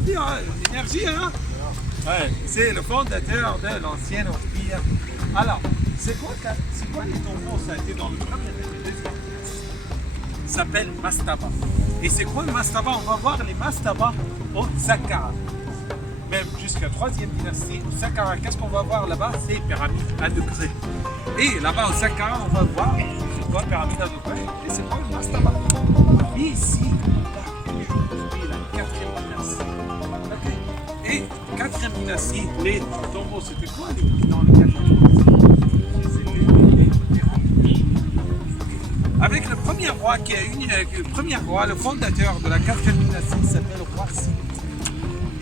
empire, hein, l'énergie, hein? Ouais, c'est le fondateur de l'ancien empire. Alors, c'est quoi les tombeaux? Ça a été dans le premier et le deuxième. Ça s'appelle Mastaba. Et c'est quoi le Mastaba? On va voir les Mastaba au Saqqara. Même jusqu'à la 3e dynastie, au Saqqara, qu'est-ce qu'on va voir là-bas? C'est pyramide à degrés. Et là-bas au Saqqara, on va voir c'est quoi pyramide à degrés et c'est quoi le Mastaba. Et ici, la 4e dynastie. Okay. Et 4e dynastie, les tombeaux, c'était quoi dans le 4e dynastie? C'était les pyramides. Avec le premier roi qui a uni, le premier roi, le fondateur de la 4e dynastie, il s'appelle Roi Sidi.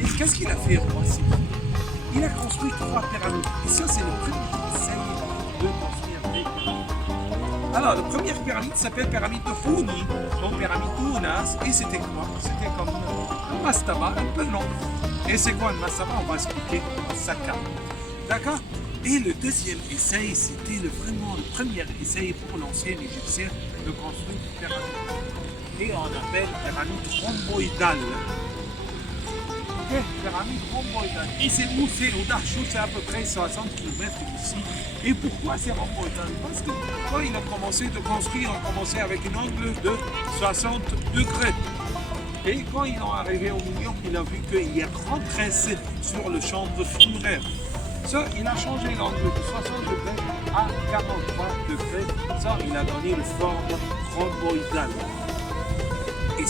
Et qu'est-ce qu'il a fait, Roi Sidi? Il a construit 3 pyramides. Et ça, c'est le premier qui essaye de construire des pyramides. Alors, la première pyramide s'appelle pyramide de Founi, ou pyramide Ounas. Et c'était quoi? C'était comme un mastaba un peu long. Et c'est quoi le mastaba? On va expliquer au Saqqara. D'accord? Et le deuxième essai, c'était vraiment le premier essai pour l'ancien Égyptien de construire une pyramide. Et on appelle pyramide rhomboïdale. Pyramide rhomboïdale. Et c'est où? C'est au Dahchou, c'est à peu près 60 km d'ici. Et pourquoi c'est rhomboïdale? Parce que quand ils ont commencé de construire, ils ont commencé avec un angle de 60 degrés. Et quand ils ont arrivé au milieu, il a vu qu'il y a 33 sur le chambre funéraire. Ça, il a changé l'angle de 60 degrés à 43 degrés. Ça, il a donné une forme rhomboïdale. Et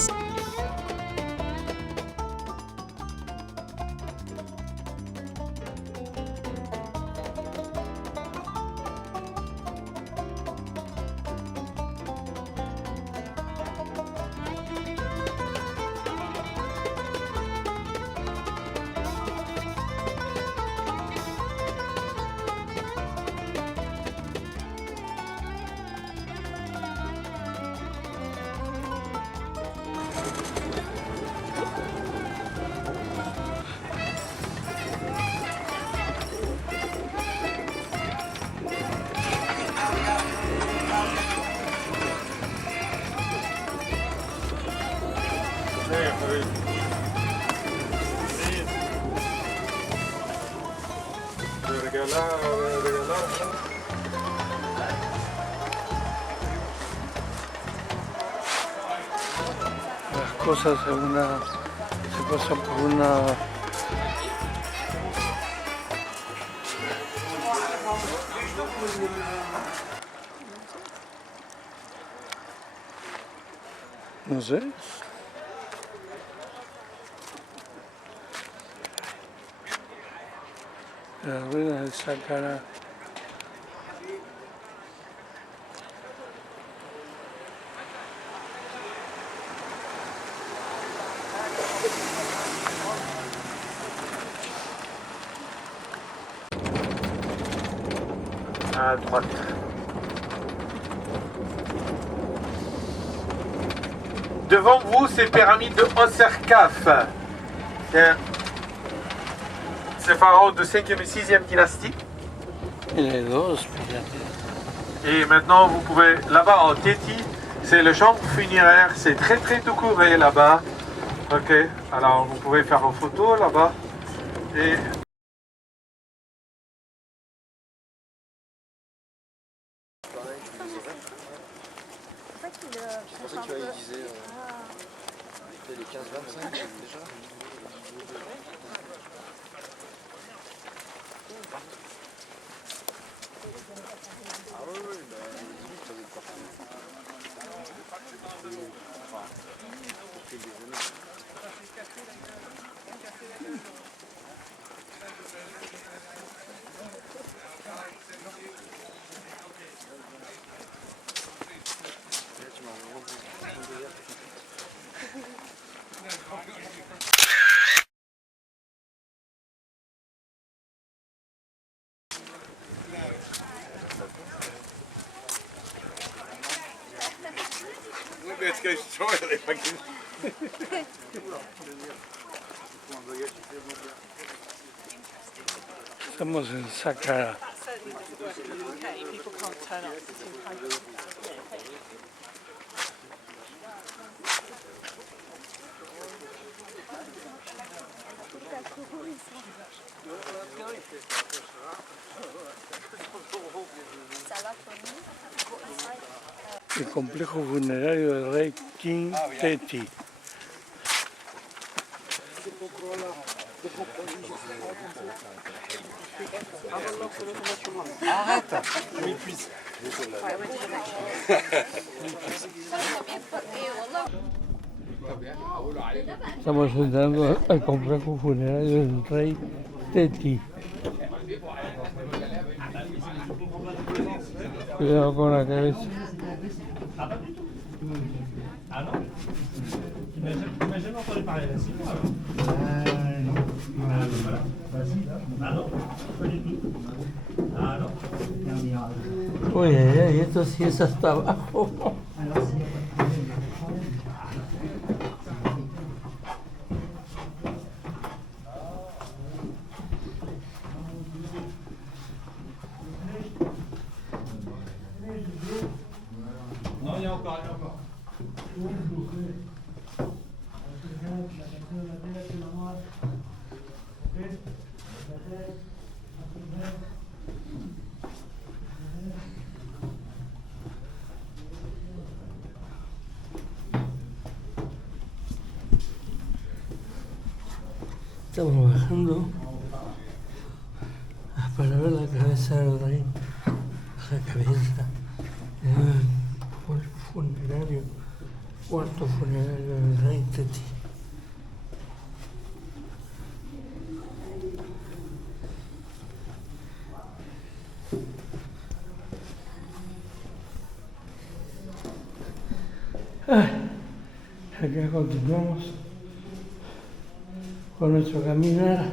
las cosas se pasan por una no sé. Las ruinas del Saqqara. À droite. Devant vous, c'est la pyramide de Osserkaf. C'est pharaon de 5e et 6e dynastie. Et maintenant, vous pouvez, là-bas en Téti, c'est le chambre funéraire, c'est très décoré là-bas. Ok, alors vous pouvez faire une photo là-bas. Et Je pensais que tu avais disé les 15-25 déjà. Ah oui, oui, bah, limite, ça va être parfait. Enfin, depuis des années. Let's go destroy it. Estamos en Saqqara. Certainly not to work in the UK. People can't turn up to 200. El complejo funerario del rey King Teti. Arrête, je m'épuise. Estamos entrando al complejo funerario del rey Teti. Cuidado con la cabeza. Ah non? Tu m'as jamais entendu parler de ça? Voilà. Ah non? Pas du tout. Ah non? Oye, esto sí es hasta abajo. Non, il y a encore, Estamos bajando para ver la cabeza del rey, la cabeza del funerario, cuarto funerario del rey Teti. Acá continuamos con nuestro caminar.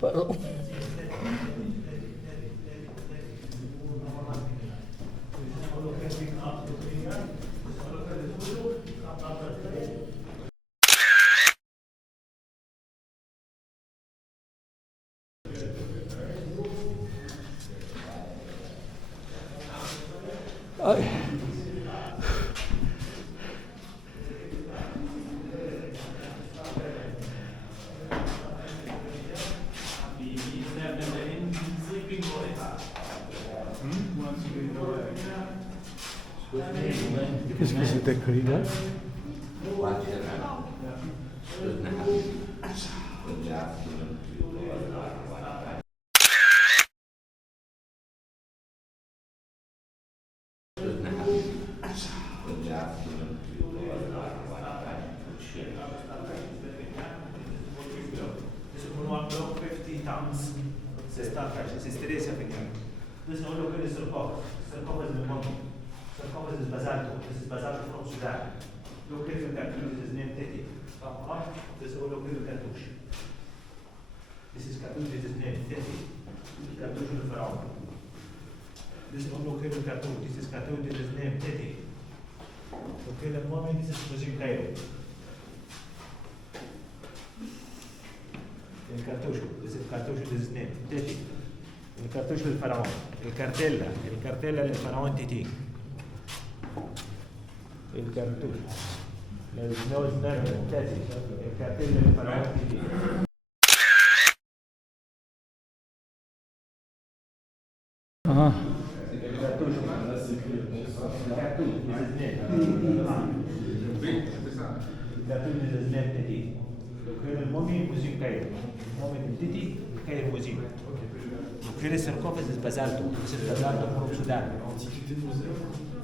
Pardon. Ay. Qu'est-ce que c'est écrit là? This is all located in Sarkov. Sarkov is the monkey. Sarkov is basalto. This is basalto from Sudan. Located in Cartouche, this is named Teti. This is all located in Cartouche. This is Cartouche, this is named Teti. Cartouche of Pharaoh. This is all located in Cartouche. This is Cartouche, this is named Teti. Located in Mohammed, this is Museum Cairo. In Cartouche, this is Cartouche, this is named Teti. El cartucho del faraón, el cartela del faraón Titi. El cartucho. No es nada, el cartel del faraón Titi. Ajá. El cartucho. El cartucho, el cartucho es el Titi. Lo que era el mommy, Museum Cairo. El mommy Titi, Cairo Museum. Look here is sarcophagus is basalto. This is basalto from Sudan.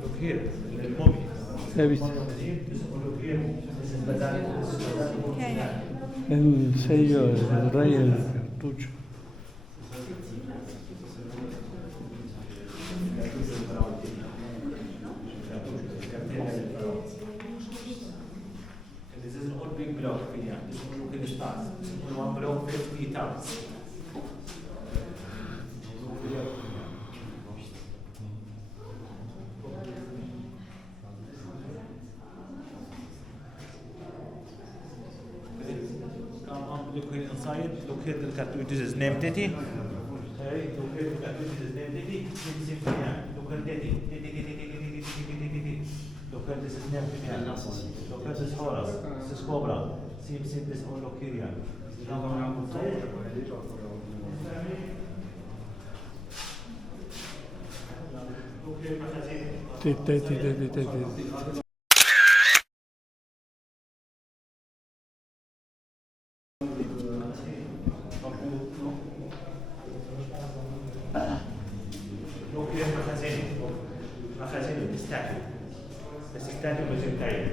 Look here, the mummy. This is basalto. El sello del rey del cartucho. This is an old big block here. This one look at the stars. This one block 50 tons. look here inside, look here this is name Titi. Okay, look here this is name Titi. Sim look at Titi. Look at this is name Titi. Look at this Horus. This is Cobra. Sim this all look here. Look here مخازن استعمل بس استعمل مجال تاعي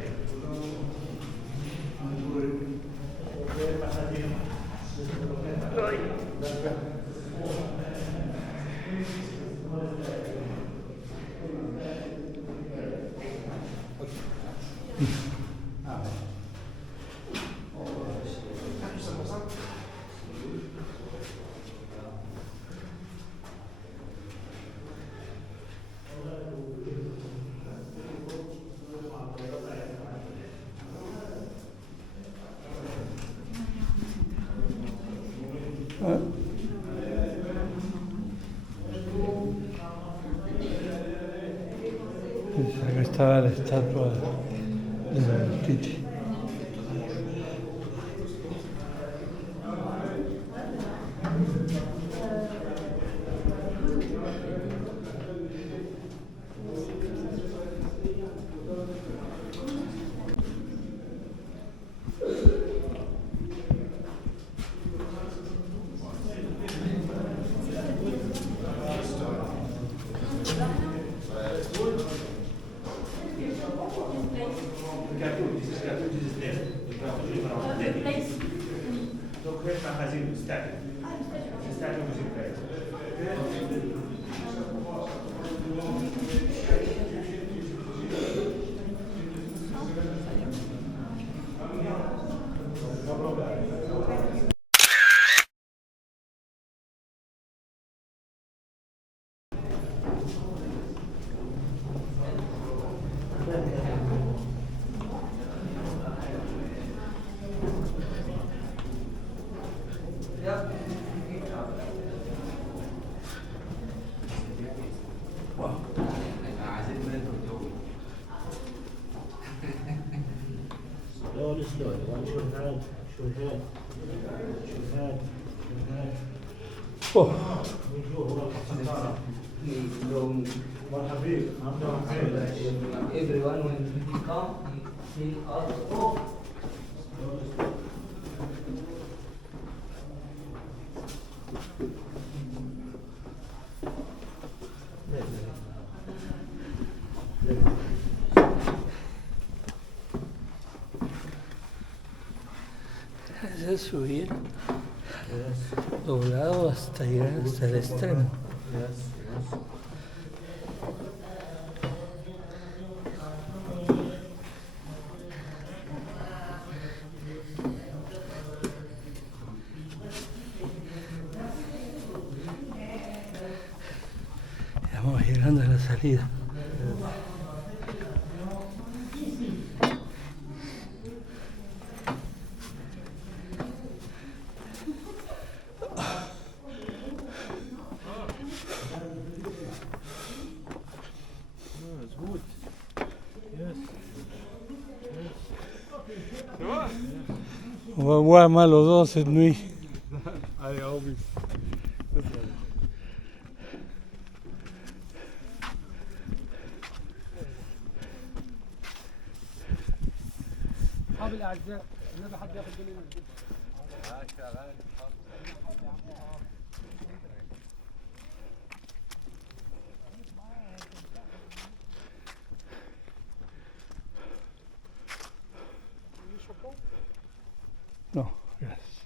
Acá estaba la estatua de Titi. Everyone when he come, he asks, oh. Es subir doblado hasta llegar hasta el extremo. Estamos llegando a la salida. On va voir mal aux dents cette nuit. Allez, au but. أصحاب الأعزاء النبي حد ياخد بالي من No, gracias.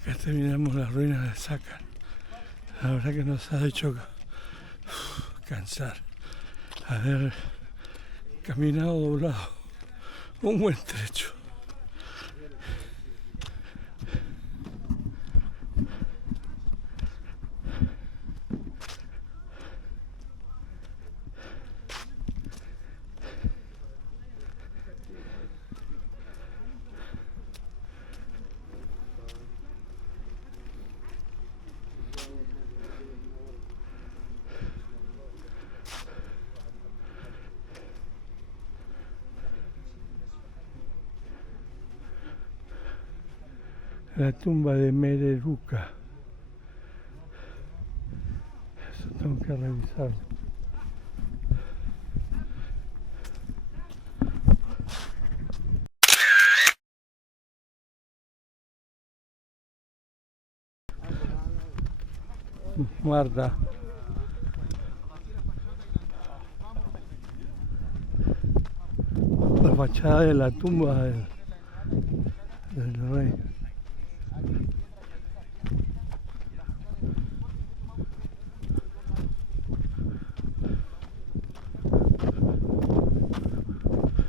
Acá terminamos las ruinas de Sakan. La verdad que nos ha hecho cansar haber caminado doblado un buen trecho. la tumba de Mereruca. Eso tengo que revisar. Guarda. La fachada de la tumba del rey.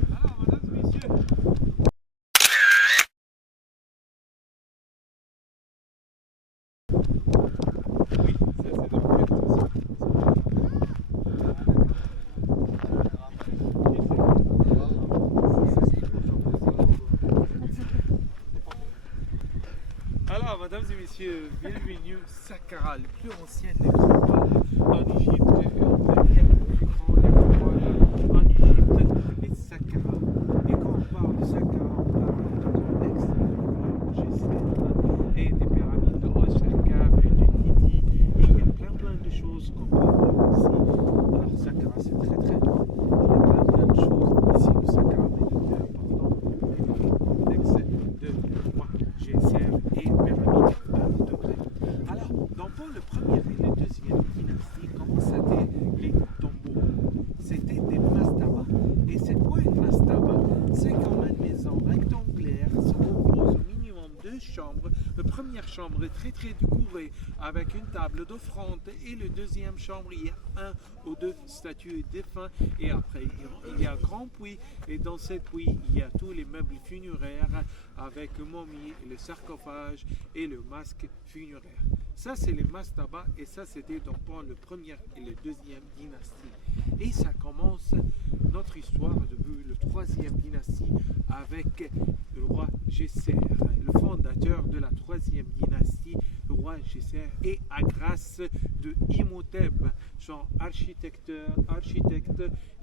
Alors, mesdames et messieurs, alors, mesdames et messieurs, bienvenue Saqqara, le plus ancien nécropole en Égypte, le plus grand nécropole en Égypte, est Saqqara. Et quand on parle de Saqqara, on parle du contexte de G7 et des pyramides de Osaka et de Titi. Et il y a plein de choses qu'on peut voir ici. Alors, Saqqara, c'est très loin. Il y a plein de choses ici au Saqqara, mais le plus important, le contexte de roi G7 et pyramide à degrés. Alors, dans Paul le premier et le deuxième dynastie, comment c'était les tombeaux? C'était des mastabas. Et c'est quoi une mastaba? C'est comme une maison rectangulaire, se compose au minimum de 2 chambres. La première chambre est très décorée avec une table d'offrande et la deuxième chambre, il y a 1 ou 2 statues de défunts et après il y a un grand puits et dans cette puits il y a tous les meubles funéraires avec le momie, le sarcophage et le masque funéraire. Ça c'est les mastabas et ça c'était donc pour le premier et le deuxième dynastie. Et ça commence notre histoire depuis le troisième dynastie avec le roi Gésser, le fondateur de la troisième dynastie, le roi Gésser, et à grâce de Imhotep, son architecte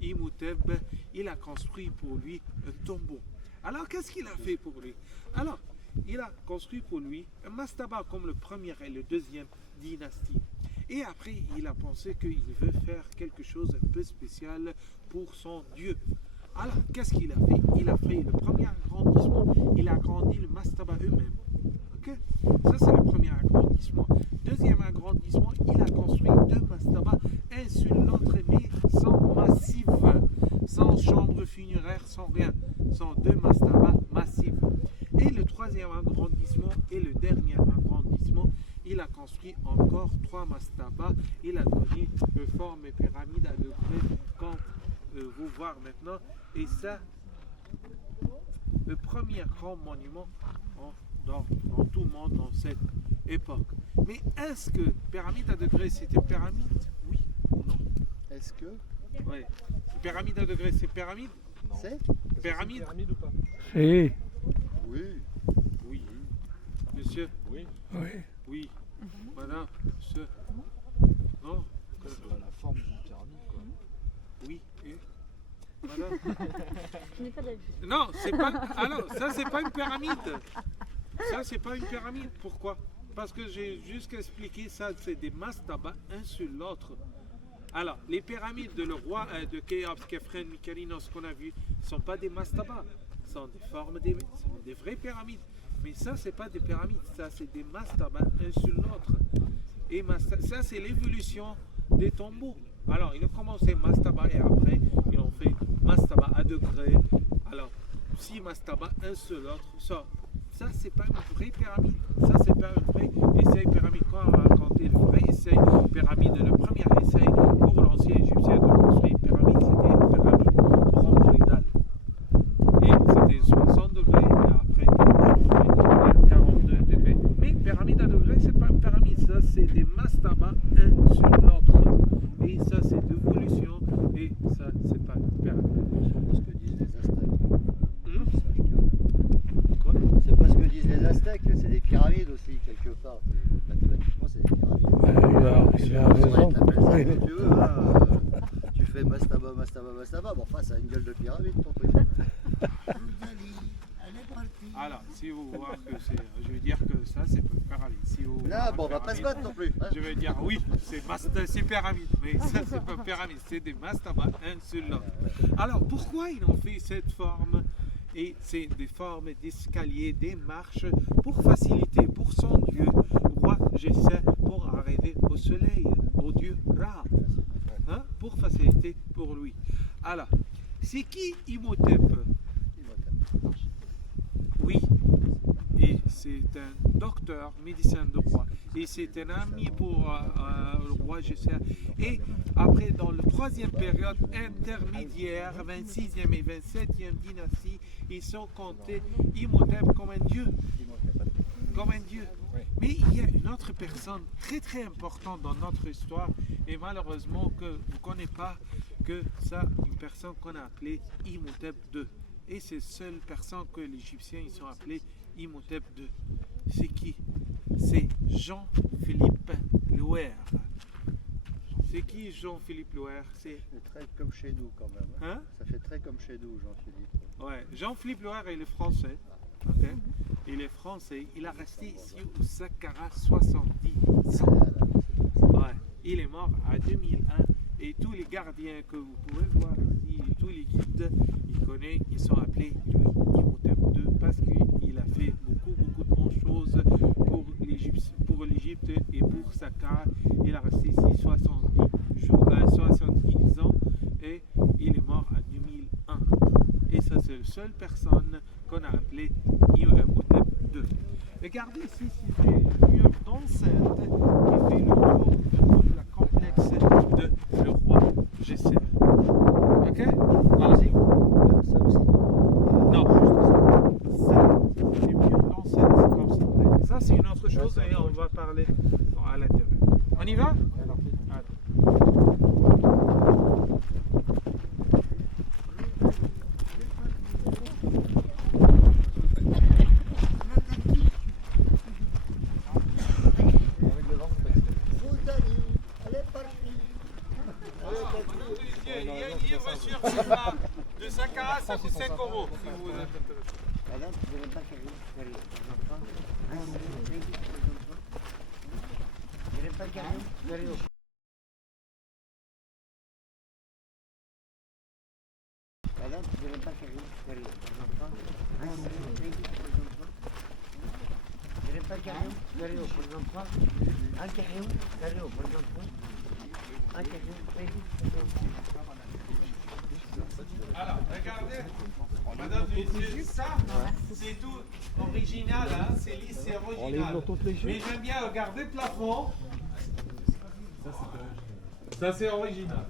Imhotep, il a construit pour lui un tombeau. Alors qu'est-ce qu'il a fait pour lui? Alors, il a construit pour lui un mastaba comme le premier et le deuxième dynastie. Et après, il a pensé qu'il veut faire quelque chose un peu spécial pour son Dieu. Alors, qu'est-ce qu'il a fait? Il a fait le premier agrandissement, il a agrandi le mastaba eux-mêmes. Ok? Ça, c'est le premier agrandissement. Deuxième agrandissement, il a construit 2 mastabas, un sur l'autre, mais sans massif, sans chambre funéraire, sans rien. Sans 2 mastabas massifs. Et le troisième agrandissement et le dernier agrandissement, il a construit encore 3 mastabas. Il a donné une forme pyramide à degrés, comme vous voyez maintenant. Et ça, le premier grand monument dans tout le monde dans cette époque. Mais est-ce que pyramide à degrés c'était pyramide? Oui ou non? Est-ce que Oui. Pyramide à degrés c'est pyramide? c'est Pyramide? Pyramide ou pas? Sí, Oui. Oui. Monsieur? Oui. oui. Oui. Madame? Monsieur? Non? C'est la forme d'une pyramide, quoi. Oui. Et? Madame? Je n'ai pas d'avis. Non, c'est pas. Alors, ça c'est pas une pyramide. Ça c'est pas une pyramide. Pourquoi? Parce que j'ai juste expliqué ça, c'est des mastabas un sur l'autre. Alors, les pyramides de le roi de Khéops, Khéphren, Mykérinos qu'on a vu, ne sont pas des mastabas. Ce sont des formes, sont des vraies pyramides. Mais ça, c'est pas des pyramides, ça c'est des mastabas un sur l'autre. Et ça c'est l'évolution des tombeaux. Alors, ils ont commencé mastaba et après, ils ont fait mastaba à degrés. Alors, 6 mastabas un sur l'autre. Ça c'est pas une vraie pyramide. Ça, c'est pas un vrai essai pyramide. Quand on a raconté le vrai essai pyramide, le premier essai pour l'ancien égyptien de construire une pyramide, c'était une pyramide rhomboïdale. Et c'était 60 degrés et après, à 42 degrés. Mais pyramide à degrés, c'est pas une pyramide. Ça, c'est des mastabas un sur l'autre. Et ça, c'est l'évolution. Et ça, c'est pas une pyramide. C'est pas ce que disent les Aztèques. Hum? Ça, je dirais. Quoi? C'est pas ce que disent les Aztèques, c'est des pyramides aussi, quelque part. Mathématiquement, c'est des pyramides. Il a raison. T'appelles ça Oui. comme tu veux, hein, tu fais mastaba, bon enfin ça a une gueule de pyramide ton truc. Alors, si vous voyez que c'est. Je veux dire que ça, c'est pyramide. Si vous Là, bon, on va pas se battre non plus. Hein. je veux dire, oui, c'est pyramide. Mais ça, c'est pas pyramide. C'est des mastabas, un sur l'autre. Alors, pourquoi ils ont fait cette forme? Et c'est des formes d'escalier, des marches pour faciliter pour son dieu, roi Gessé, pour arriver au soleil, au dieu Ra. Hein? Pour faciliter pour lui. Alors, c'est qui Imhotep? Oui, et c'est un docteur, médecin de roi. Et c'est un ami pour le roi Gessé. Et après, dans la troisième période intermédiaire, 26e et 27e dynastie, ils sont comptés Imhotep comme un dieu. Comme un dieu. Mais il y a une autre personne très très importante dans notre histoire et malheureusement que vous ne connaissez pas que ça, une personne qu'on a appelée Imhotep II. Et c'est la seule personne que les Égyptiens ils sont appelés Imhotep II. C'est qui? C'est Jean-Philippe Louer. C'est qui Jean-Philippe Louer? C'est très comme chez nous quand même. Hein? Ça fait très comme chez nous, Jean-Philippe. Ouais, Jean-Philippe Louer, il est français. Ok? Il est français. Il a resté ici au Saqqara 70 ans. Ouais. Il est mort en 2001. Et tous les gardiens que vous pouvez voir ici, tous les guides, ils sont appelés lui Imhotep II parce qu'il a fait beaucoup de bonnes choses pour l'Égypte et pour Saqqara. Il a resté ici 70 ans et il est mort en 2001. Et ça, c'est la seule personne qu'on a appelée Imhotep II. Regardez ici, c'est une mur d'enceinte qui fait le tour de tout le complexe de le roi Gessé. Ok? Voilà. Ça aussi. Non, ça, les murs d'enceinte, c'est comme ça. Ça, c'est une autre chose et on va parler à l'intérieur. On y va? Allez. De Saqqara, ça coûte 5 euros si vous êtes intéressé. Madame, vous n'avez pas carré. Vous n'avez pas carré. Madame, vous n'avez pas carré. Vous n'avez pas carré. Un carré, par exemple. Un carré, Alors, regardez, madame, ça, c'est tout original, hein? C'est lisse, c'est original. Mais j'aime bien regarder le plafond. Ça, c'est original.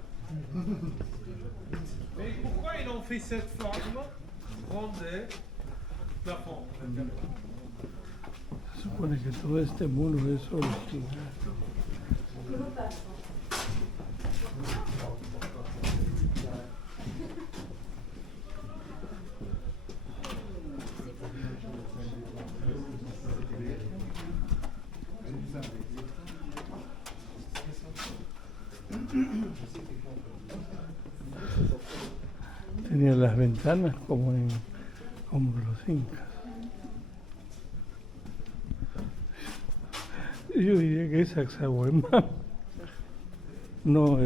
Mais pourquoi ils ont fait cette forme ronde plafond? Se supone que todo este muro es original. Tenía las ventanas como los incas. Yo diría que es Sacsayhuamán. No,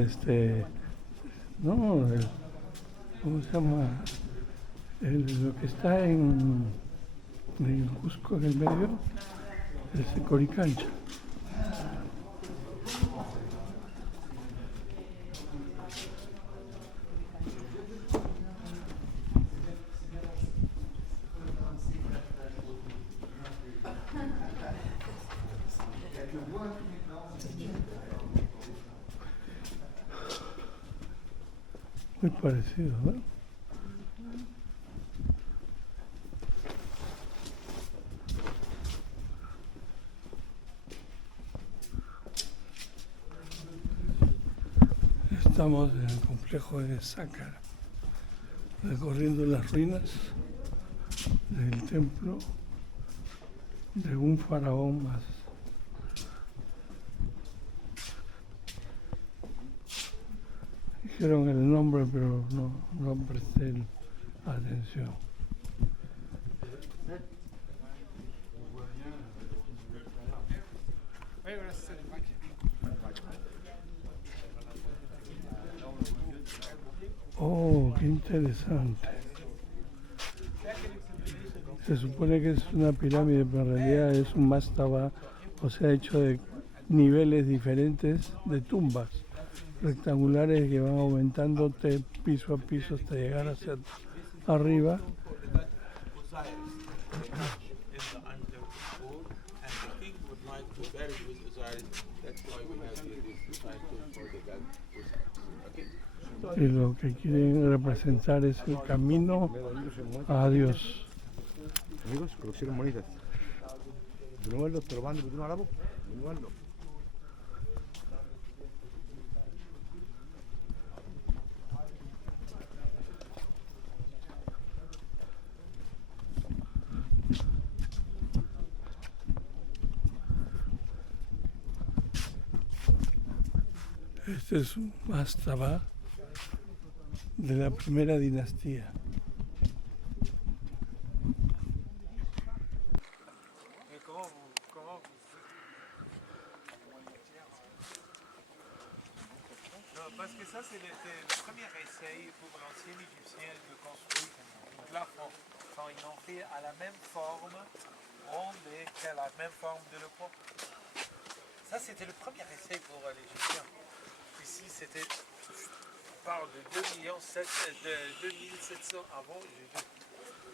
¿cómo se llama? Lo que está en Cusco, en el medio, es Coricancha. Muy parecido, ¿no? Estamos en el complejo de Saqqara, recorriendo las ruinas del templo de un faraón más. Dijeron el nombre, pero no presté atención. Oui, voilà, c'est ça, le braque. Oh, qué interesante. Se supone que es una pirámide, pero en realidad es un mastaba, o sea, hecho de niveles diferentes de tumbas rectangulares que van aumentando piso a piso hasta llegar hacia arriba. Y lo que quieren representar es el camino a Dios. Amigos, que lo hicieron bonitas. De nuevo, te lo mando, de nuevo. De nuevo. Este es un mastaba de la primera dinastía. Et comment Non, parce que ça, c'était le premier essai pour l'ancien Égyptien de construire un plafond. Quand ils l'ont fait à la même forme, ronde et à la même forme de le pot. Ça, c'était le premier essai pour l'Égyptien. Ici, c'était, on parle de 2700 avant Jésus.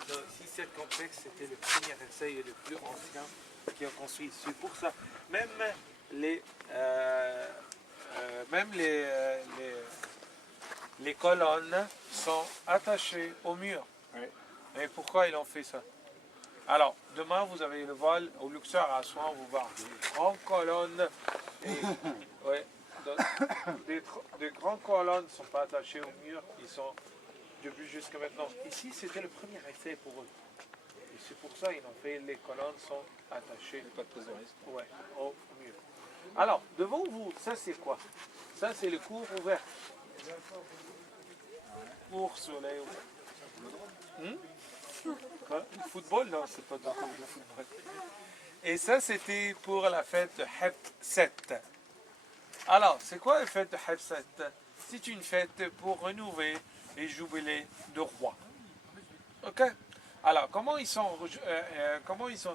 Donc, ici, cette complexe, c'était le premier essai et le plus ancien qui a construit. C'est pour ça, même les colonnes sont attachées au mur. Et pourquoi ils ont fait ça? Alors, demain, vous avez le vol au Luxor à Assouan, vous voir des grandes colonnes. Des grandes colonnes ne sont pas attachées au mur, ils sont depuis jusqu'à maintenant. Ici, c'était le premier essai pour eux. Et c'est pour ça qu'ils ont fait, les colonnes sont attachées. Pas de prise de risque. Ouais, au mur. Alors, devant vous, ça c'est quoi? Ça c'est le cours ouvert. Cours soleil ouvert. Quoi? Le football? Non, c'est pas d'accord le football. Et ça c'était pour la fête de Hebset. Alors, c'est quoi la fête de Hebset? C'est une fête pour renouveler les jubilés de roi. Ok? Alors, comment ils sont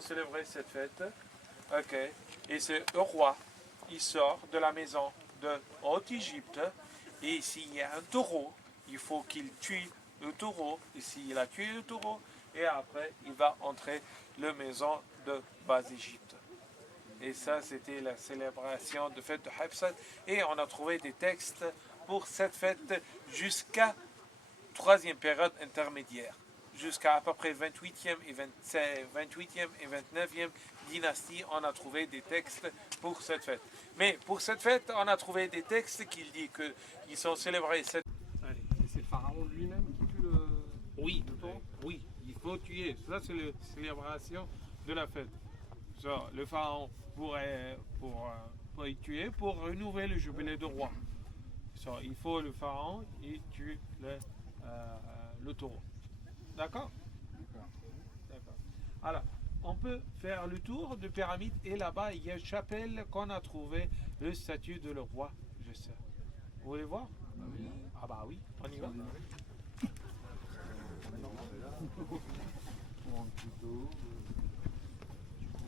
célébrés cette fête? Ok. Et c'est le roi, il sort de la maison de Haute-Égypte, et s'il y a un taureau, il faut qu'il tue le taureau, et s'il a tué le taureau, et après, il va entrer la maison de Bas-Égypte. Et ça, c'était la célébration de fête de Hebset. Et on a trouvé des textes pour cette fête jusqu'à troisième période intermédiaire. Jusqu'à à peu près 28e et 29e dynastie, on a trouvé des textes pour cette fête. Mais pour cette fête, on a trouvé des textes qui disent qu'ils sont célébrés cette... Allez, et c'est le pharaon lui-même qui tue le... Oui, oui, il faut tuer. Ça, c'est la célébration de la fête. So, le pharaon pour y tuer, pour renouveler le jubilé de roi. So, il faut le pharaon et tue le taureau. D'accord? D'accord. Alors, on peut faire le tour de pyramide et là-bas, il y a une chapelle qu'on a trouvé le statut de le roi. Je sais. Vous voulez voir? Ah bah oui, on y va.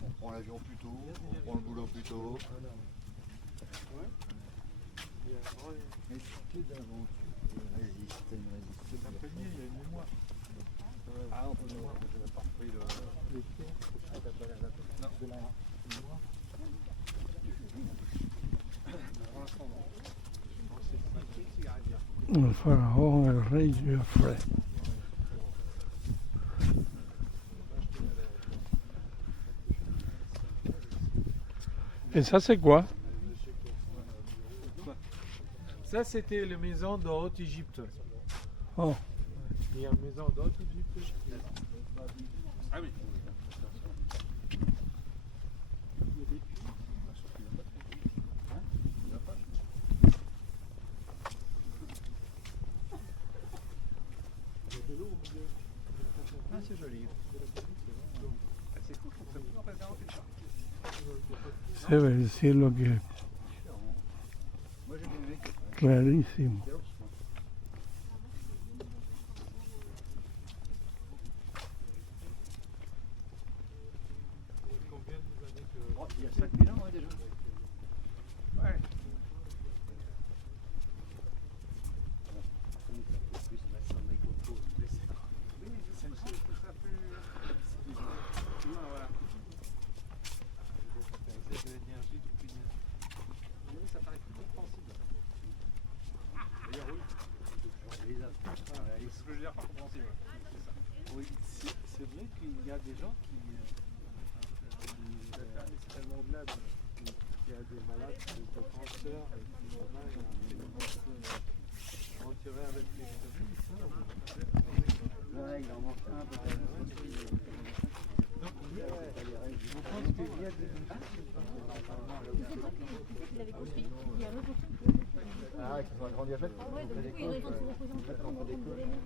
On prend l'avion plus tôt, on prend le boulot plus tôt. Esprit d'aventure, résiste, résiste. L'après-midi, il y a une mémoire. Ah, on peut le voir, je n'ai pas repris le... Non, de la mémoire. El faraón, el rey Joffre. Et ça, c'est quoi? Ça, c'était la maison de Haute-Égypte. Oh. Il y a une maison de Haute-Égypte. Ah oui. Ah, c'est joli. C'est cool, on peut plus regarder ça. Se ve el cielo que es Moi j'ai bien vécu. clarísimo. Oh, il y a 5000 ans déjà. Ouais. Ça paraît plus compréhensible. D'ailleurs, oui. C'est ce que je veux dire par compréhensible. Oui, c'est vrai qu'il y a des gens qui. C'est tellement au-delà qu'il y a des malades de cancer qui vont mal retirer avec les là, il en manque un. Donc, je pense qu'il y a des. Il avait construit, il y a reconstruit. Ah, qui sont un grand diabète. Ouais, donc du coup, il aurait quand se reposer en fait, on va prendre de l'aîné.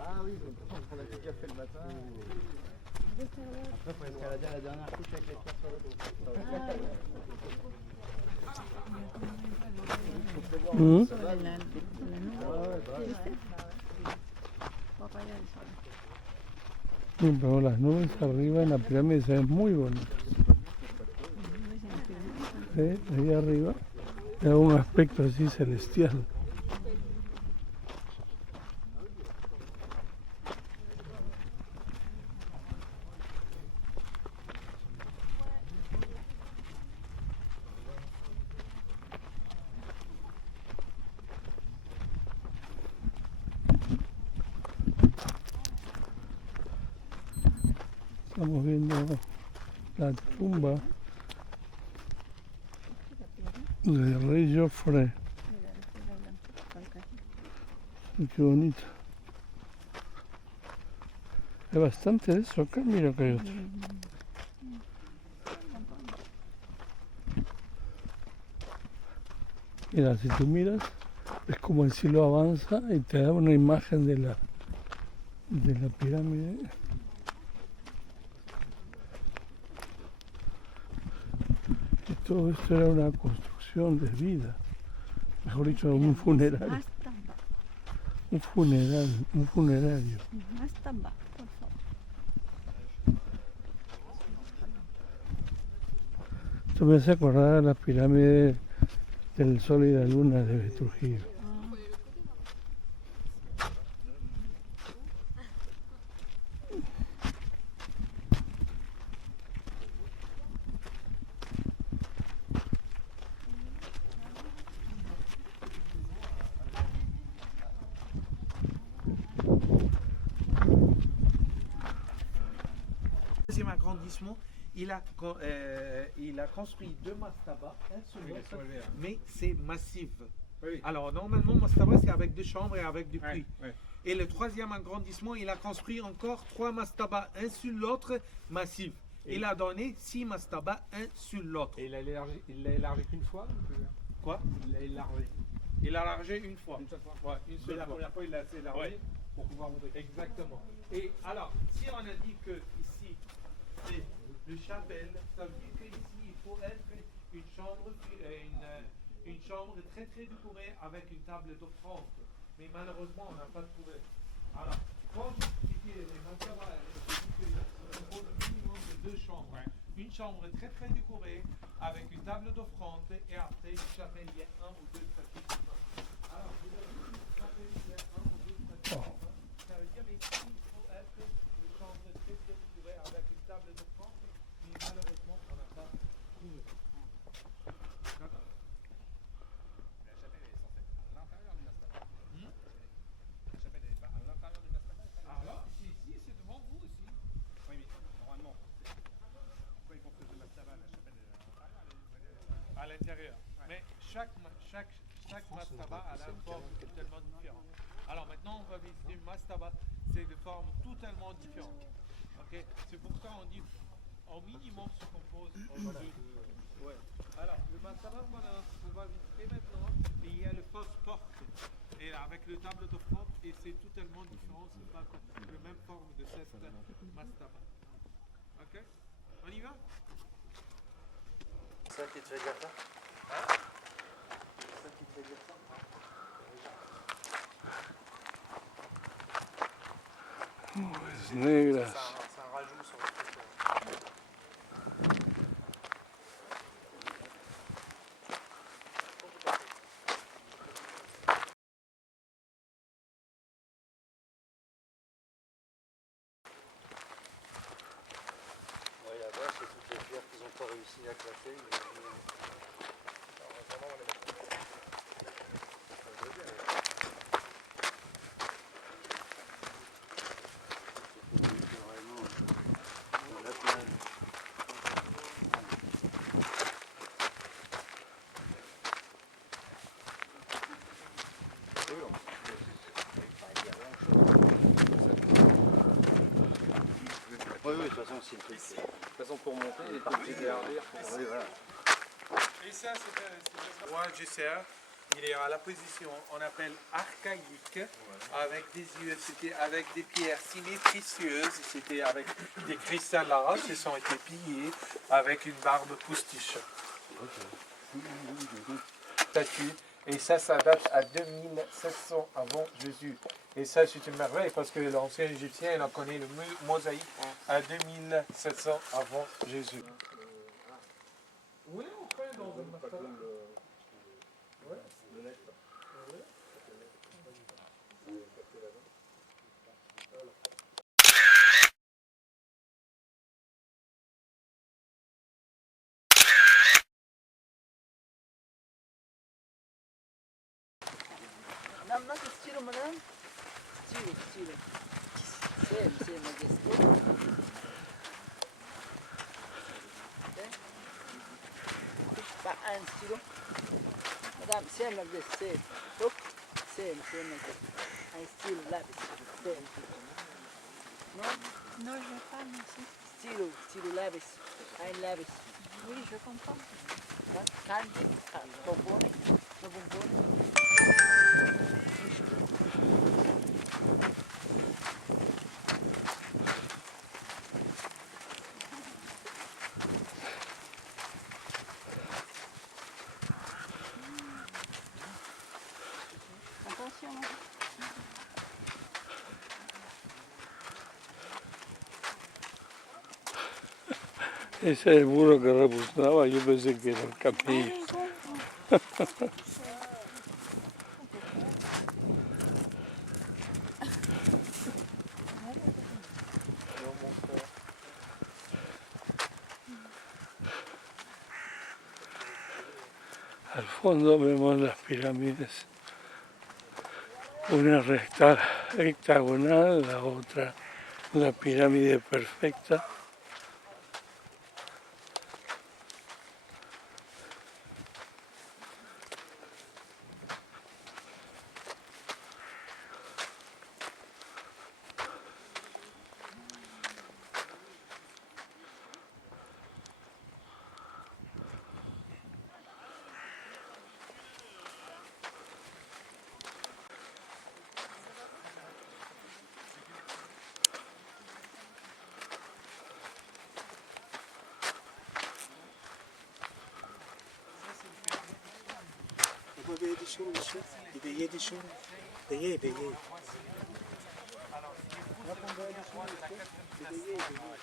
Ah oui, donc on prend la petite café le matin. Après, il faut escalader à la dernière couche avec les pierres sur le dos. ¿Mm? Sí, pero las nubes arriba en la pirámide se ven muy bonitas. ¿Sí? Ahí arriba da un aspecto así celestial. Estamos viendo la tumba del rey Joffre. Qué bonito. Hay bastante de eso acá, mira que hay otro. Mira, si tú miras, es como el cielo avanza y te da una imagen de la pirámide. Y todo esto era una construcción de vida, mejor dicho, un funerario. Un funerario. Más tamba, por favor. Esto me hace acordar a las pirámides del Sol y la Luna de Trujillo. Deuxième agrandissement, il a construit deux mastabas, un sur l'autre, mais c'est massif. Oui. Alors normalement, mastaba c'est avec deux chambres et avec du puits. Ouais. Et le troisième agrandissement, il a construit encore trois mastabas, un sur l'autre, massif. Il a donné 6 mastabas, un sur l'autre. Et il l'a élargi qu'une fois Quoi? Il l'a élargi. Il a élargi une fois. Une seule fois. Ouais, une Mais seule la fois. première fois, il l'a assez élargi Ouais. pour pouvoir monter. Exactement. Et alors, si on a dit que ici, c'est le chapelle, ça veut dire qu'ici, il faut être une chambre très très décorée avec une table d'offrande. Mais malheureusement, on n'a pas trouvé. Alors, quand j'expliquais les mastabas, j'ai dit qu'il faut le minimum de 2 chambres. Ouais. Une chambre très très décorée avec une table d'offrande et après une chapelle, il y a 1 ou 2 statues. Alors, vous avez vu une chapelle, il y a 1 ou 2 statues. Ça veut dire ici, il faut être une chambre très très décorée avec une table d'offrande, mais malheureusement, on n'a pas trouvé. D'accord. La chapelle est censée être à l'intérieur du mastaba. La chapelle n'est pas à l'intérieur du mastaba. Alors là, ici, c'est devant vous aussi. Oui, mais normalement. Pourquoi ils font que le mastaba, la chapelle est à l'intérieur? À l'intérieur. Mais chaque mastaba a la forme totalement différente. Alors maintenant, on va visiter le mastaba. C'est de formes totalement différentes. Ok. C'est pour ça qu'on dit au minimum se compose en deux. Ouais. Alors, le mastaba qu'on va visiter maintenant, il y a le fausse porte. Et là, avec le table de front, et c'est totalement différent, c'est pas la même forme de cette mastaba. Ok? On y va? Ça qui te fait dire ça? Ça qui te fait dire ça? Negras. C'est un rajout sur le truc. Ouais, là-bas, c'est toutes les pierres qu'ils n'ont pas réussi à claquer. Oui, de toute façon, c'est le truc. De toute façon, pour monter, il est obligé de derrière. Oui, voilà. Et ça, c'est roi Djesser. Il est à la position, on appelle archaïque, avec des yeux, c'était avec des pierres précieuses, c'était avec des cristaux là, ils ont été pillés avec une barbe poustiche. Statue. Et ça date à 2700 avant Jésus. Et ça, c'est une merveille parce que l'ancien Égyptien, il en connaît le mosaïque à 2700 avant Jésus. Oui, on fait dans un mastaba. Madame, non, che stilo, madame? Stilo. Sì, ma che stilo? Pas un stylo. Madame, c'est ma geste. Hop, c'est ma geste. Un style lápiz. Non? Non, je veux pas, merci. Stilo lápiz. Un lápiz. Oui, je comprends. Candy, bombone. No bombone. Attention. Ese es el burro que repugnaba, yo pensé que era el camello. Al fondo vemos las pirámides, una hectagonal, la otra una pirámide perfecta.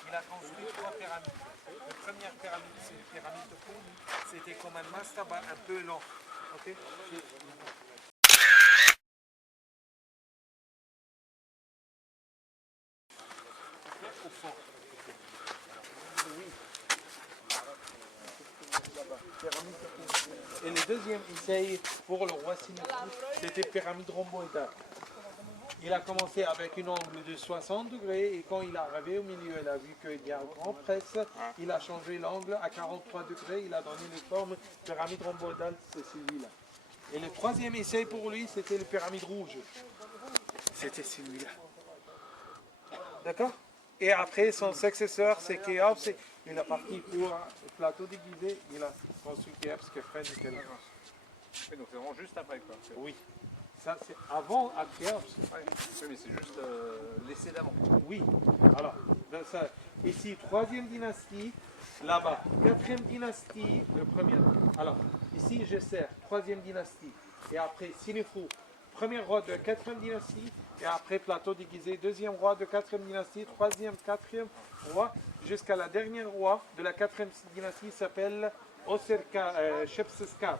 Il a construit 3 pyramides. La première pyramide, c'est une pyramide de Khouni. C'était comme un mastaba un peu long. Ok? Au fond. Et le deuxième essai pour le roi Sinapi, c'était pyramide rhomboïdale. Il a commencé avec un angle de 60 degrés et quand il est arrivé au milieu, il a vu qu'il y a un grand presse, il a changé l'angle à 43 degrés, il a donné une forme pyramide rhomboïdale, c'est celui-là. Et le troisième essai pour lui, c'était le pyramide rouge. C'était celui-là. D'accord? Et après, son successeur, c'est Khéops, il est parti pour le plateau déguisé, il a construit Khéops, qui est frère de Khéops. Donc c'est vraiment juste après quoi. Oui. Ça, c'est avant Akhéops. Oui, mais c'est juste l'essai d'avant. Oui. Alors, dans ça, ici, 3e dynastie. Là-bas, 4e dynastie, le premier. Alors, ici, je sers 3e dynastie. Et après, Sinifou, premier roi de 4e dynastie. Et après, Plateau déguisé, 2e roi de 4e dynastie, 3e, 4e roi, jusqu'à la dernière roi de la 4e dynastie s'appelle Shepseskaf.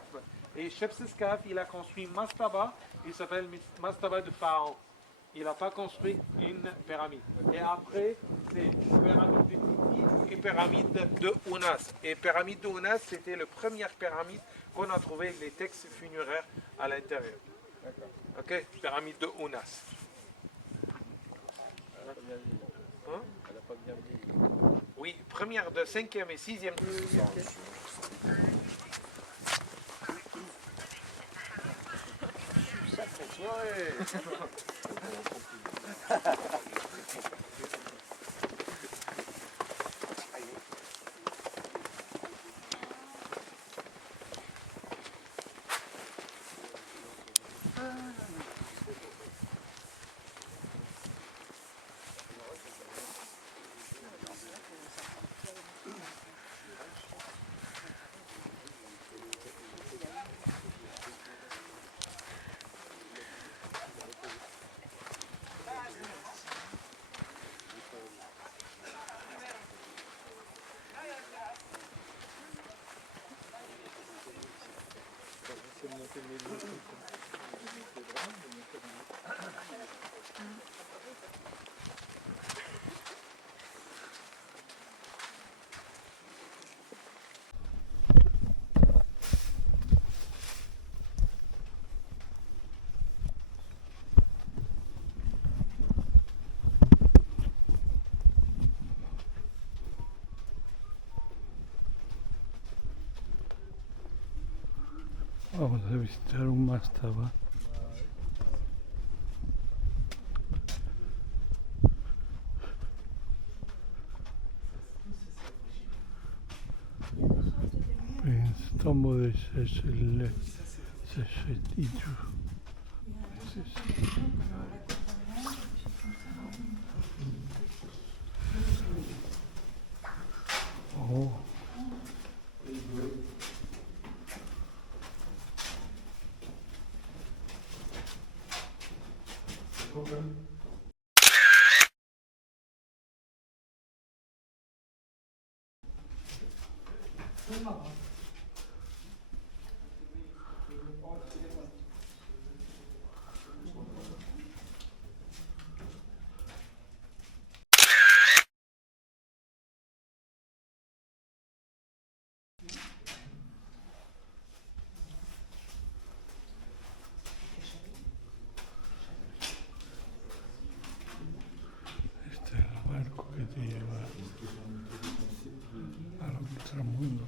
Et Shepseskaf, il a construit Mastaba, il s'appelle Mastaba de Pharaon. Il n'a pas construit une pyramide. Et après, c'est pyramide de Titi et pyramide de Ounas. Et pyramide de Ounas, c'était la première pyramide qu'on a trouvé les textes funéraires à l'intérieur. Ok, pyramide de Ounas. Hein? Elle n'a pas bien vieilli. Oui, première de 5e et 6e. Vamos a visitar un mastaba. Tombo de Sechetitu. Oh. Este es el barco que te lleva al otro mundo.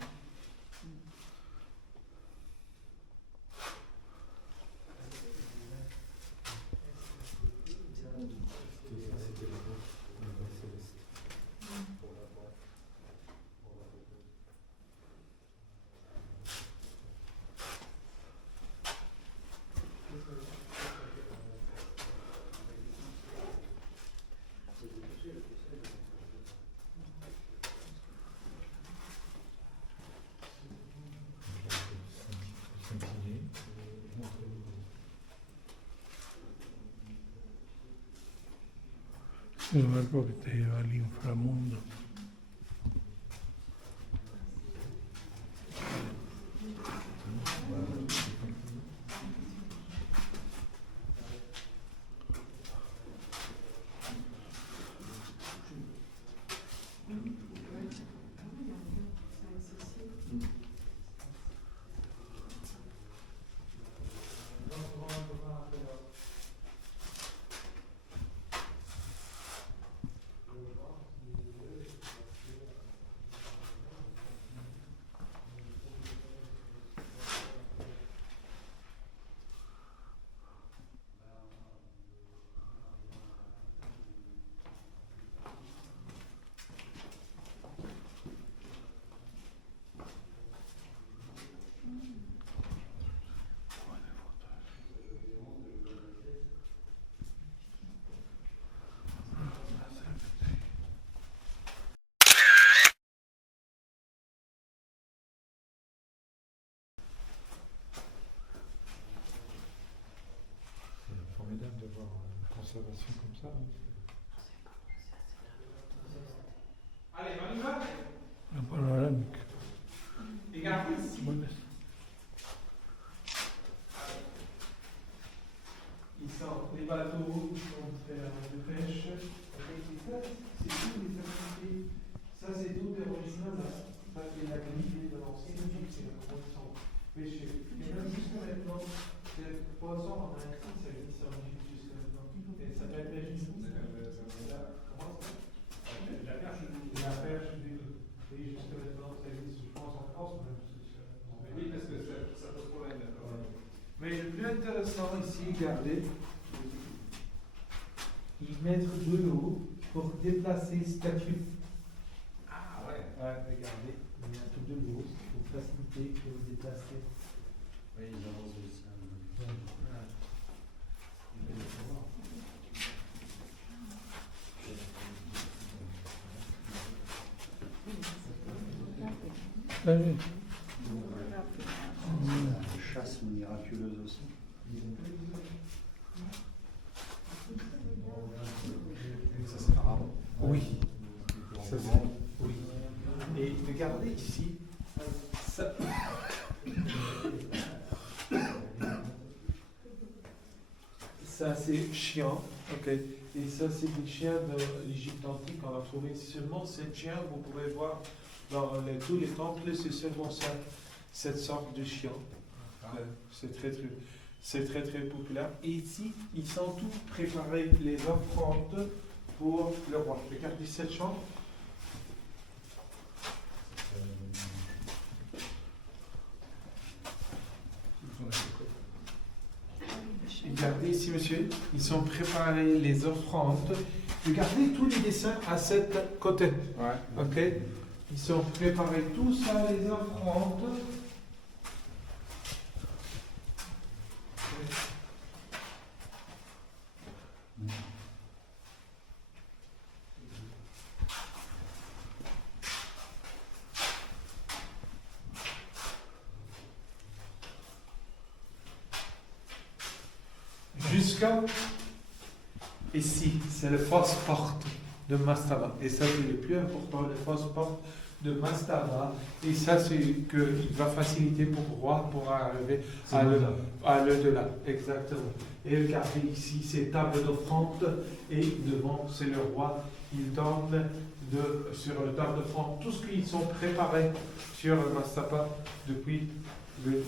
El barco que te lleva al inframundo. sont comme ça. Allez, on y va. La panoramique. Regardez ici. Bueno, Ils sont les bateaux qui vont faire de pêche. Ça, c'est tout les activités. Ça, c'est tout des originales. Ça, c'est la qualité de l'ancienne vie, c'est la poisson pêché. Et même jusqu'à maintenant, le poisson en Haïti, ça existe en Égypte jusqu'à maintenant. Et ça s'appelle pêche du loup. Comment ça s'appelle? La perche du loup. La perche du loup. Et jusqu'à maintenant, ça existe, je pense, en France même. Oui, parce que ça pose problème. Mais le plus intéressant ici, regardez, ils mettent de l'eau pour déplacer statue. Ah ouais. Ouais, regardez, il y a un peu de l'eau pour faciliter pour le déplacer. Oui, ils avancent aussi. está bien. Chasse miraculeuse aussi. Ça c'est rare. Oui. Ça c'est. Oui. Et regardez ici. Ça. Ça c'est chien, ok. Et ça c'est des chiens de l'Égypte antique. On a trouvé seulement 7 chiens. Vous pouvez voir dans tous les temples, c'est seulement ça, cette sorte de chien. C'est très très populaire. Et ici, ils sont tous préparés les offrandes pour le roi. Regardez cette chambre. Regardez ici, monsieur, ils sont préparés les offrandes. Regardez tous les dessins à cette côté. Ouais. Ok. Ils sont préparés tout ça, les offrandes. Jusqu'à ici, c'est le fosse porte de Mastaba. Et ça, c'est le plus important, le fosse porte de Mastaba. Et ça, c'est qu'il va faciliter pour le roi pour arriver à l'au-delà. Exactement. Et regardez ici, c'est table d'offrande. Et devant, c'est le roi. Il donne sur le table d'offrande tout ce qu'ils sont préparés sur Mastaba depuis le.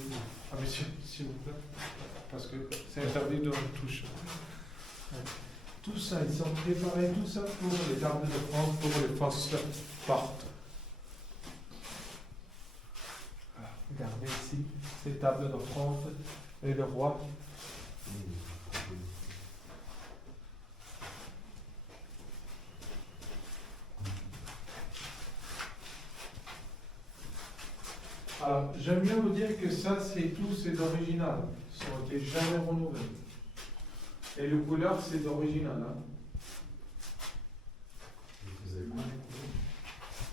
Ah, monsieur, s'il vous plaît. Parce que c'est interdit de toucher. Tout ça, ils sont préparés, tout ça pour les tables d'offrande, pour les fausses portes. Regardez ici, ces tables d'offrande et le roi. Alors, j'aime bien vous dire que ça, c'est d'original. Ils n'ont été jamais renouvelés. Et le couleur, c'est d'original. Hein.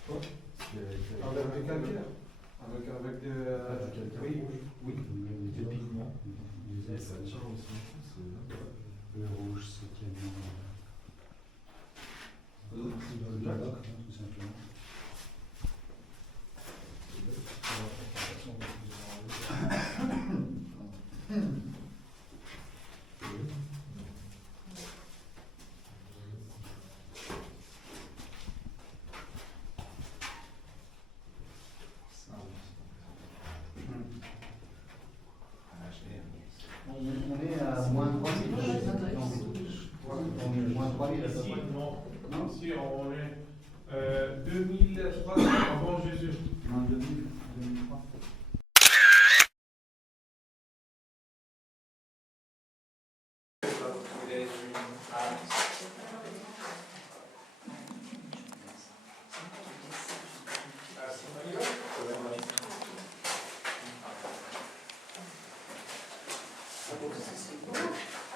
Quoi? Avec des calcaires. Avec des. Oui, oui. Des pigments. Ça tient aussi. Le rouge, c'est qu'il y a du Jacques, tout simplement. On est à moins 3000. On est moins 3000 à peu près. Non, si on est 2300 avant Jésus. Moins 2000, 2003.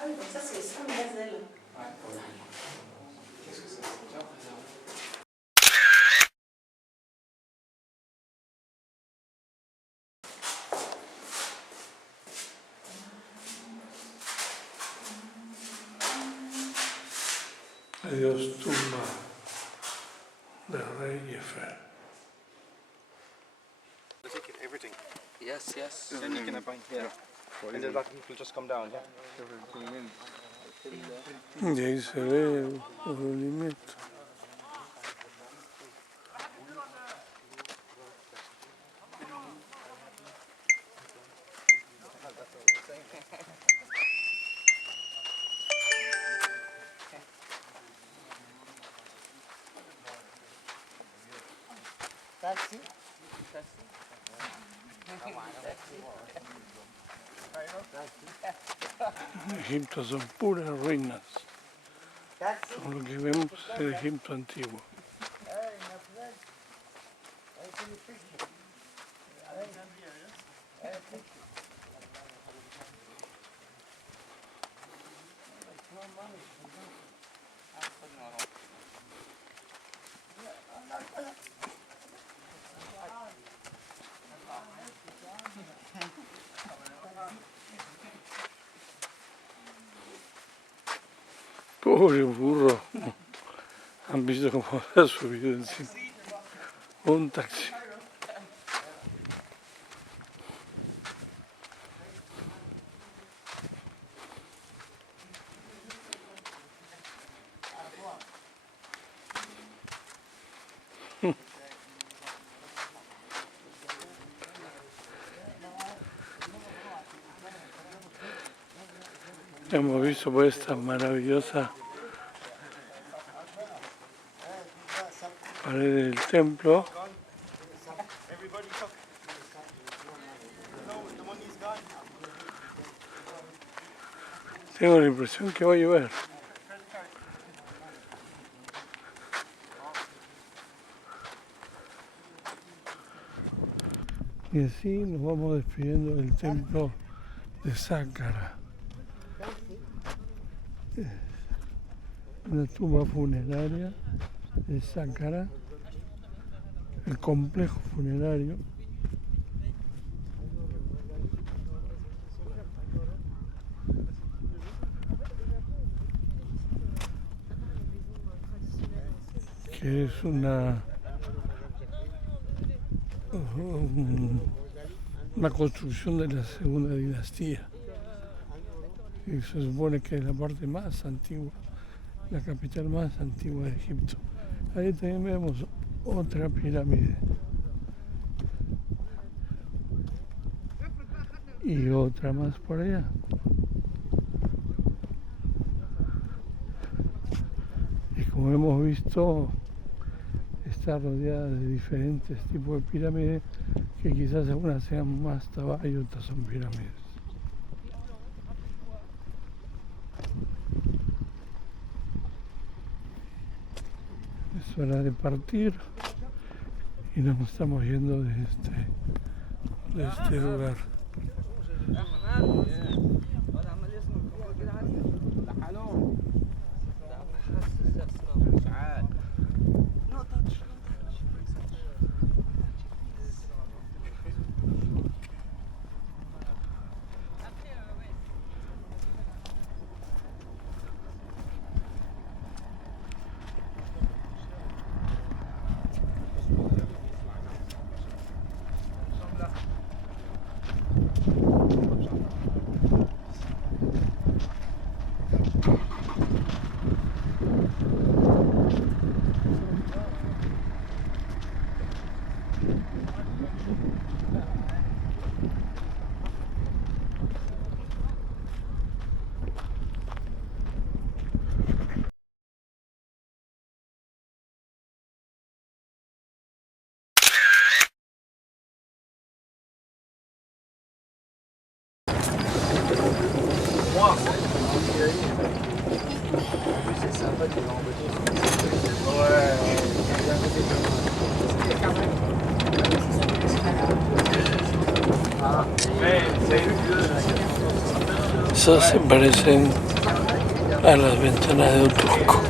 Ah oui, donc ça c'est Saint-Gazelle. Dios tumba del rey Jefer. Everything. Yes, yes. Then you can appoint here. And the document will just come down, yeah? Y ahí se ve el hundimiento. Taxi. Egipto son puras ruinas. Como lo que vemos es el Egipto antiguo. Pobre burro. Han visto cómo ha subido encima. Un taxi. Hemos visto pues esta maravillosa pared del templo. Tengo la impresión que va a llover. Y así nos vamos despidiendo del templo de Sácara. Una tumba funeraria de Sácara, el complejo funerario. Que es una construcción de la segunda dinastía. Y se supone que es la parte más antigua, la capital más antigua de Egipto. Ahí también vemos otra pirámide. Y otra más por allá. Y como hemos visto, está rodeada de diferentes tipos de pirámides, que quizás algunas sean más tabá y otras son pirámides. Es hora de partir y nos estamos yendo de este lugar. Esas se parecen a las ventanas de Oturco.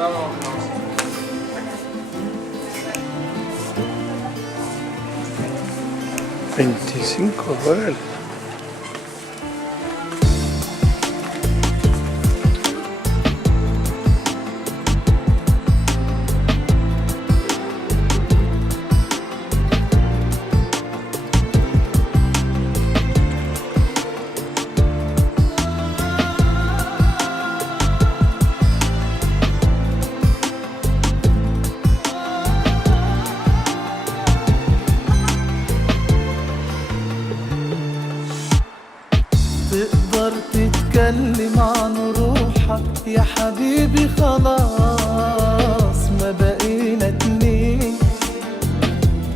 $25. تقدر تتكلم عن روحك يا حبيبي، خلاص ما بقينا اتنين،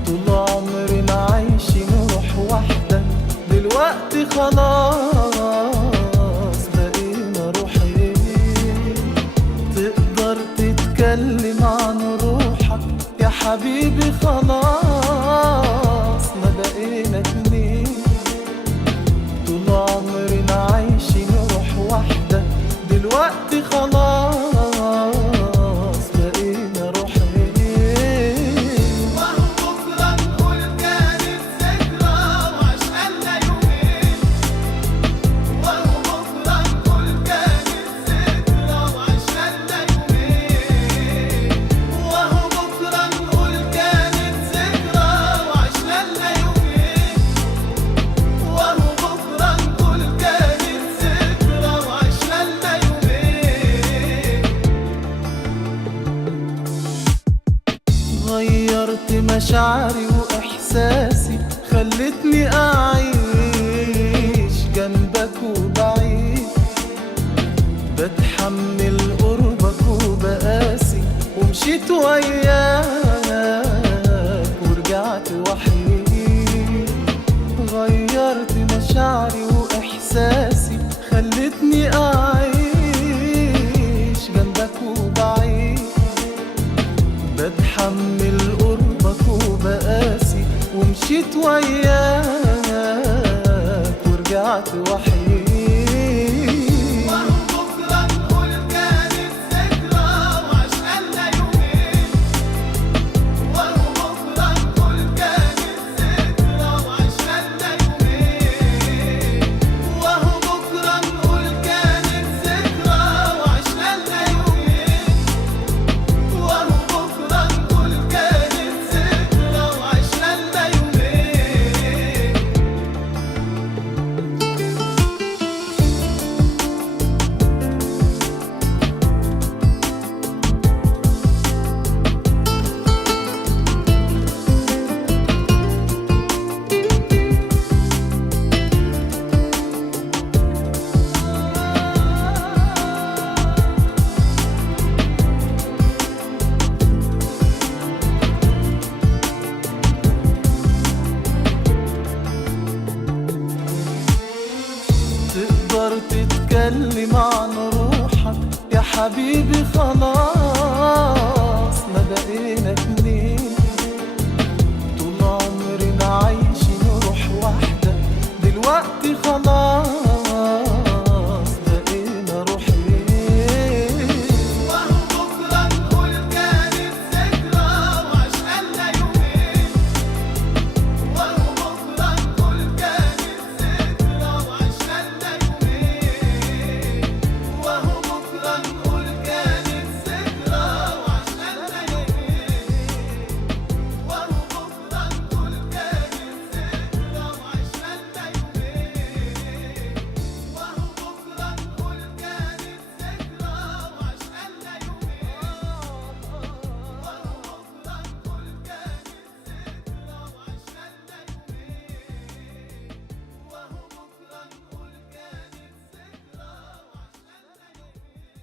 طول عمرنا عايشين روح واحدة، دلوقتي خلاص بقينا روحين. تقدر تتكلم عن روحك يا حبيبي، خلاص ما بقينا اتنين، طول عمرنا عايشين روح واحدة، دلوقتي خلاص بقينا روحين. وهو بكرة نقول كانت ذكرى وعشقنا يومين، وهو بكرة نقول كانت ذكرى وعشقنا يومين، وهو بكرة نقول كانت ذكرى وعشقنا يومين، وهو بكرة نقول كانت ذكرى وعشقنا يومين. غيرت مشاعري وإحساسي، خلتني أعيش جنبك وبعيد، بتحمل قربك وبقاسي، ومشيت وياك ورجعت وحيد. غيرت مشاعري وإحساسي، خلتني أعيش جنبك وبعيد، بتحمل قربك وبقاسي، ومشيت وياك ورجعت وحيد. وهو بكرة نقول كانت ذكرى وعشقنا يومين، وهو بكرة نقول كانت ذكرى وعشقنا يومين، وهو بكرة نقول كانت ذكرى وعشقنا يومين، وهو بكرة نقول كانت ذكرى وعشقنا يومين. تقدر تتكلم عن روحك يا حبيبي، خلاص